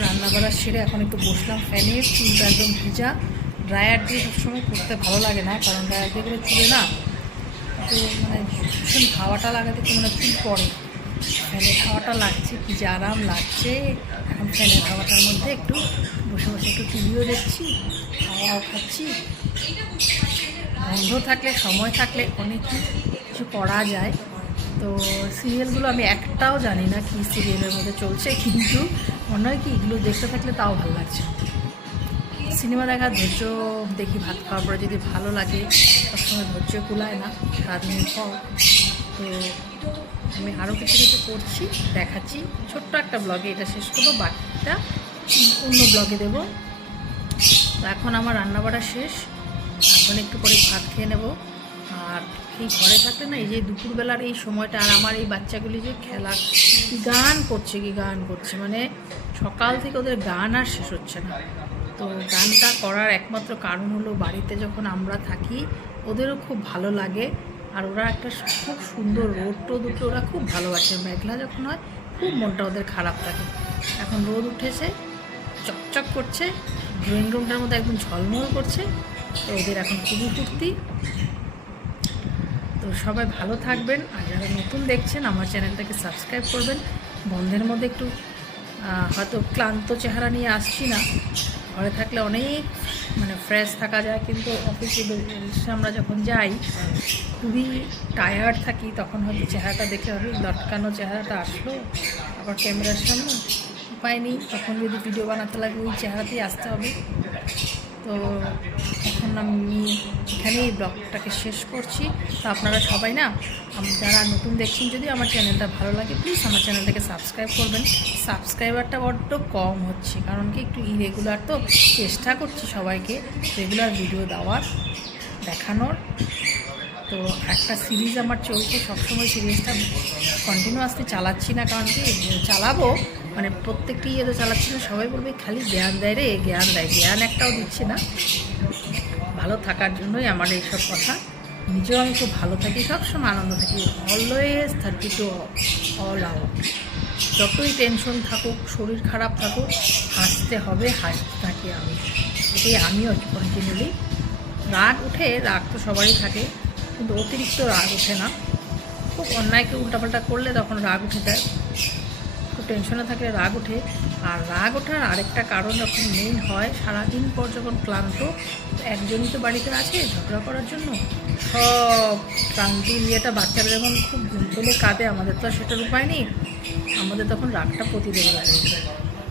রান্না বাড়া সেরে এখন একটু বসলাম ফ্যানে, চুলটা একদম ভিজা। ড্রায়ার দিয়ে সবসময় করতে ভালো লাগে না, কারণ ড্রায়ার দিয়ে করে চুলে না তো মানে ভীষণ হাওয়াটা লাগাতে তো মানে চুল পড়ে। ফ্যানের হাওয়াটা লাগছে, কি যে আরাম লাগছে। এখন ফ্যানের হাওয়াটার মধ্যে একটু বসে বসে একটু টিভিও দেখছি, হাওয়াও খাচ্ছি। বন্ধ থাকলে, সময় থাকলে অনেক কিছু করা যায়। তো সিরিয়ালগুলো আমি একটাও জানি না কি সিরিয়ালের মধ্যে চলছে, কিন্তু মনে হয় কি এগুলো দেখতে থাকলে তাও ভালো লাগছে। সিনেমা দেখার ধৈর্য দেখি, ভাত খাওয়ার পরে যদি ভালো লাগে, সবসময় ধৈর্য কুলায় না সারাদিনের পর। তো আমি আরও কিছু কিছু করছি, দেখাচ্ছি ছোট্ট একটা ব্লগে। এটা শেষ করবো, বাকিটা অন্য ব্লগে দেবো। তো এখন আমার রান্নাবাড়া শেষ, এখন একটু পরে ভাত খেয়ে নেব। আর এই ঘরে থাকলে না, এই যে দুপুরবেলার এই সময়টা, আর আমার এই বাচ্চাগুলি যে খেলা কি গান করছে, মানে সকাল থেকে ওদের গান আর শেষ হচ্ছে না। তো গানটা করার একমাত্র কারণ হলো, বাড়িতে যখন আমরা থাকি ওদেরও খুব ভালো লাগে। আর ওরা একটা খুব সুন্দর রোদ টোদ উঠে ওরা খুব ভালোবাসে। মেঘলা যখন হয় খুব মনটা ওদের খারাপ থাকে। এখন রোদ উঠেছে, চকচক করছে, ড্রয়িং রুমটার মধ্যে একদম ঝলমল করছে। তো ওদের এখন খুবই ফুর্তি। তো সবাই ভালো থাকবেন, আর যারা নতুন দেখছেন আমার চ্যানেলটাকে সাবস্ক্রাইব করবেন। বন্ধের মধ্যে একটু হয়তো ক্লান্ত চেহারা নিয়ে আসছি না, ঘরে থাকলে অনেক মানে ফ্রেশ থাকা যায়, কিন্তু অফিসে আমরা যখন যাই খুবই টায়ার্ড থাকি, তখন হয়তো চেহারাটা দেখে হবে লটকানো চেহারাটা আসলো আবার ক্যামেরার সামনে, উপায় নেই, তখন যদি ভিডিও বানাতে লাগে ওই চেহারাতেই আসতে হবে। তো এখন আমি এখানেই ব্লগটাকে শেষ করছি। তো আপনারা সবাই না, যারা নতুন দেখছেন, যদি আমার চ্যানেলটা ভালো লাগে প্লিজ আমার চ্যানেলটাকে সাবস্ক্রাইব করবেন। সাবস্ক্রাইবারটা বড্ড কম হচ্ছে, কারণ কি একটু ইরেগুলার, তো চেষ্টা করছি সবাইকে রেগুলার ভিডিও দেওয়ার, দেখানোর। তো একটা সিরিজ আমার চলছে, সবসময় সিরিজটা কন্টিনিউয়াসলি চালাচ্ছি না, কারণ কি চালাবো মানে প্রত্যেকটি ইয়ে চালাচ্ছি না, সবাই বলবে খালি জ্ঞান দেয় রে, জ্ঞান দেয়, জ্ঞান একটাও দিচ্ছে না। ভালো থাকার জন্যই আমার এইসব কথা। নিজেও আমি খুব ভালো থাকি, সবসময় আনন্দ থাকি, অলওয়েজ 32 অল আউট। যতই টেনশন থাকুক, শরীর খারাপ থাকুক, হাসতে হবে, হাসতে থাকি আমি। এটাই আমিও কন্টিনিউলি। রাগ উঠে, রাগ তো সবারই থাকে, কিন্তু অতিরিক্ত রাগ ওঠে না। খুব অন্যায়কে উল্টাপাল্টা করলে তখন রাগ উঠে যায়, খুব টেনশনে থাকলে রাগ ওঠে। আর রাগ ওঠার আরেকটা কারণ যখন মেইন হয়, সারাদিন পর যখন ক্লান্ত, একজনই তো বাড়িতে আছে ঝগড়া করার জন্য, সব ক্লান্তি নিয়েটা বাচ্চারা যখন খুব ঘুম পেলে কাঁদে, আমাদের তো আর সেটার উপায় নেই, আমাদের তখন রাগটা প্রতিদিন লাগে।